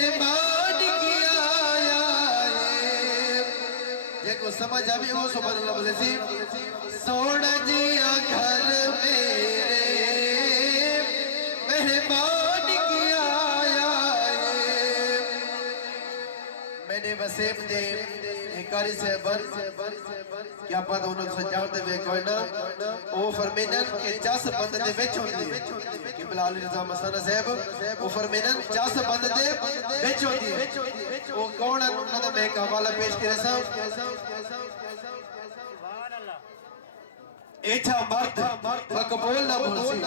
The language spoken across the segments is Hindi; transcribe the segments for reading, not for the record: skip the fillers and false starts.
मेहमान किया आया है। जेको समझ आवे वो सुभान अल्लाह बोले सी। सोना जिया घर मेरे मेहमान किया आया है। मैंने वसीम दे कारी से बर क्या पता उन्होंने सजावट दे कोई ना ओ फरमेनन के 10 बंद दे विच होंदी है कि बिलाल रज़ा मस्ताना साहब ओ फरमेनन 10 बंद दे विच होंदी है। वो कौन है उन्होंने मैं एक हवाला पेश करे साहब। सुभान अल्लाह एठा मर्द मकबूल ना भूलसी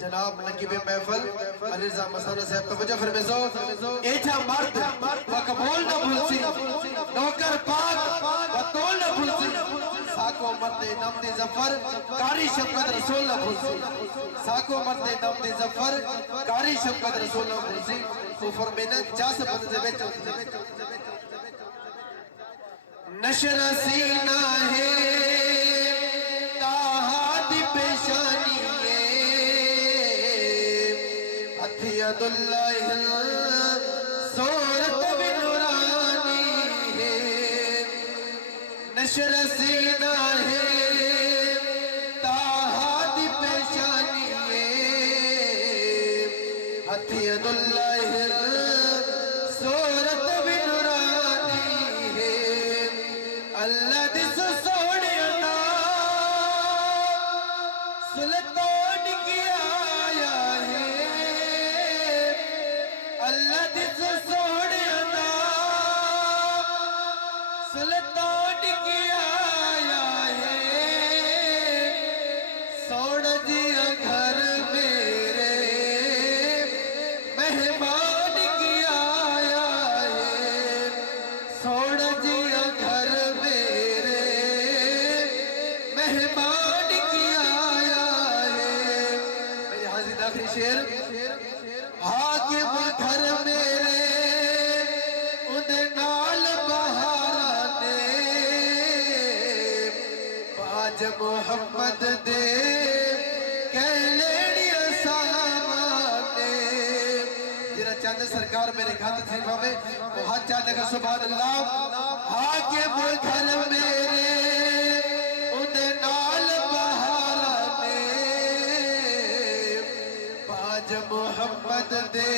जनाब नकीब महफिल अली रज़ा मस्ताना साहब तवज्जो फरमाइजो। एठा मर्द मकबूल ना भूलसी नौकर पाक बतौल न भूलसी। साको मर्दे नमदे जफर कारी शफकत रसूल न भूलसी। साको मर्दे नमदे जफर कारी शफकत रसूल न भूलसी। तो फरमाना 10 बंद दे विच नशर सीना है ताहा दी पेशानी है हथियतुल्लाह सूरत बिनुरानी है। नशर सीना है ताहा दी पेशानी है हथियतुल्लाह सूरत बिनुरानी है। अल्लाह दिस सोने ना सुल्तान किया आया है। अल्लाह दिस सोने ना सुल्तान किया आया है। सोना जिया घर मेरे मेहमान किया आया है। सोना जिया घर मेरे मेहमान किया आया है। मेरी हाजिर आखिरी शेर। हाकिम घर मेरे उदे नाल बहारा ने बाज मोहम्मद दे कहलेड़िया सामाने। जरा चंद सरकार मेरे खाते से भावे वो हाथ चाहते का सुभान अल्लाह। हाकिम घर मेरे उदे नाल बहारा ने बाज मोहम्मद दे